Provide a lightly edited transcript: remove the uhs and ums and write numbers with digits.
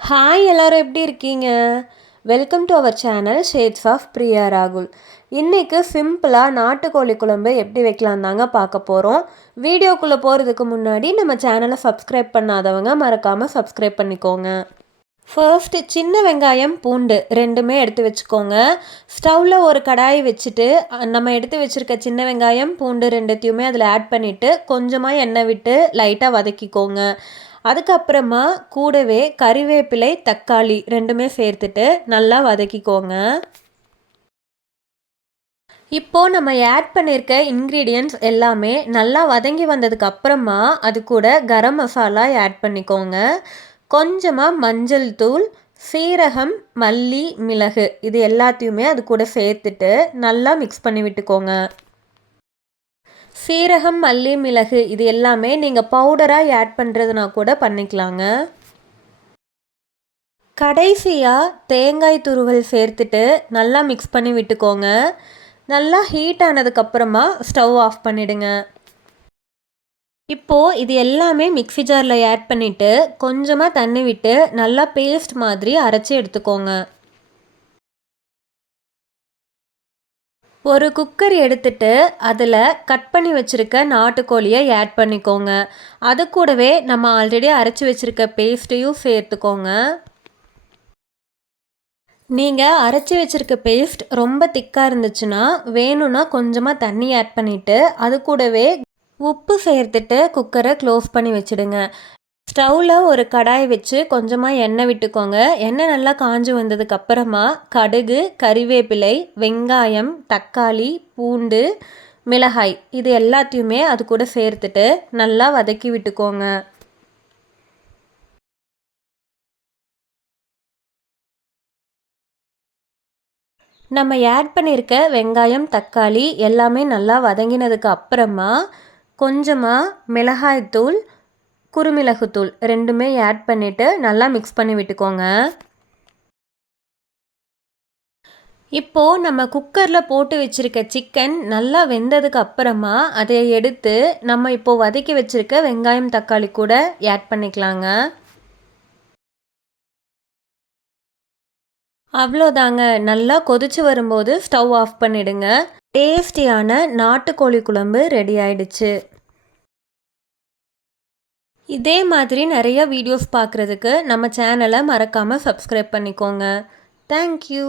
Hi எல்லாரும் எப்படி இருக்கீங்க? Welcome to our channel shades of Priya ராகுல். இன்றைக்கி சிம்பிளாக நாட்டுக்கோழி குழம்பு எப்படி வைக்கலாம் தாங்க பார்க்க போகிறோம். வீடியோக்குள்ளே போகிறதுக்கு முன்னாடி நம்ம சேனலை சப்ஸ்கிரைப் பண்ணாதவங்க மறக்காமல் சப்ஸ்கிரைப் பண்ணிக்கோங்க. ஃபர்ஸ்ட்டு சின்ன வெங்காயம் பூண்டு ரெண்டுமே எடுத்து வச்சுக்கோங்க. ஸ்டவ்வில் ஒரு கடாயை வச்சுட்டு நம்ம எடுத்து வச்சுருக்க சின்ன வெங்காயம் பூண்டு ரெண்டுத்தையுமே அதில் ஆட் பண்ணிவிட்டு கொஞ்சமாக எண்ணெய் விட்டு லைட்டாக வதக்கிக்கோங்க. அதுக்கப்புறமா கூடவே கறிவேப்பிலை தக்காளி ரெண்டுமே சேர்த்துட்டு நல்லா வதக்கிக்கோங்க. இப்போது நம்ம ஆட் பண்ணியிருக்க இன்க்ரீடியன்ட்ஸ் எல்லாமே நல்லா வதங்கி வந்ததுக்கு அப்புறமா அது கூட கரம் மசாலா ஆட் பண்ணிக்கோங்க. கொஞ்சமாக மஞ்சள் தூள், சீரகம், மல்லி, மிளகு இது எல்லாத்தையுமே அது கூட சேர்த்துட்டு நல்லா மிக்ஸ் பண்ணி விட்டுக்கோங்க. சீரகம், மல்லி, மிளகு இது எல்லாமே நீங்கள் பவுடராக ஆட் பண்ணுறதுனா கூட பண்ணிக்கலாங்க. கடைசியாக தேங்காய் துருவல் சேர்த்துட்டு நல்லா மிக்ஸ் பண்ணி விட்டுக்கோங்க. நல்லா ஹீட் ஆனதுக்கப்புறமா ஸ்டவ் ஆஃப் பண்ணிவிடுங்க. இப்போது இது எல்லாமே மிக்ஸி ஜாரில் ஆட் பண்ணிவிட்டு கொஞ்சமாக தண்ணி விட்டு நல்லா பேஸ்ட் மாதிரி அரைச்சி எடுத்துக்கோங்க. ஒரு குக்கர் எடுத்துட்டு அதில் கட் பண்ணி வச்சுருக்க நாட்டுக்கோழியை ஆட் பண்ணிக்கோங்க. அது கூடவே நம்ம ஆல்ரெடி அரைச்சி வச்சுருக்க பேஸ்ட்டையும் சேர்த்துக்கோங்க. நீங்கள் அரைச்சி வச்சுருக்க பேஸ்ட் ரொம்ப திக்காக இருந்துச்சுன்னா வேணும்னா கொஞ்சமாக தண்ணி ஆட் பண்ணிவிட்டு அது கூடவே உப்பு சேர்த்துட்டு குக்கரை க்ளோஸ் பண்ணி வச்சுடுங்க. ஸ்டவ்வில் ஒரு கடாய் வச்சு கொஞ்சமாக எண்ணெய் விட்டுக்கோங்க. எண்ணெய் நல்லா காஞ்சி வந்ததுக்கப்புறமா கடுகு, கறிவேப்பிலை, வெங்காயம், தக்காளி, பூண்டு, மிளகாய் இது எல்லாத்தையுமே அது கூட சேர்த்துட்டு நல்லா வதக்கி விட்டுக்கோங்க. நம்ம ஆட் பண்ணியிருக்க வெங்காயம், தக்காளி எல்லாமே நல்லா வதங்கினதுக்கு அப்புறமா கொஞ்சமாக மிளகாய்த்தூள், குறுமிளகுத்தூள் ரெண்டுமே ஆட் பண்ணிவிட்டு நல்லா மிக்ஸ் பண்ணி விட்டுக்கோங்க. இப்போது நம்ம குக்கரில் போட்டு வச்சுருக்க சிக்கன் நல்லா வெந்ததுக்கு அப்புறமா அதை எடுத்து நம்ம இப்போது வதக்கி வச்சுருக்க வெங்காயம் தக்காளி கூட ஆட் பண்ணிக்கலாங்க. அவ்வளோதாங்க. நல்லா கொதிச்சு வரும்போது ஸ்டவ் ஆஃப் பண்ணிடுங்க. டேஸ்டியான நாட்டுக்கோழி குழம்பு ரெடி ஆயிடுச்சு. இதே மாதிரி நிறைய வீடியோஸ் பார்க்குறதுக்கு நம்ம சேனலை மறக்காமல் சப்ஸ்கிரைப் பண்ணிக்கோங்க. தேங்க்யூ.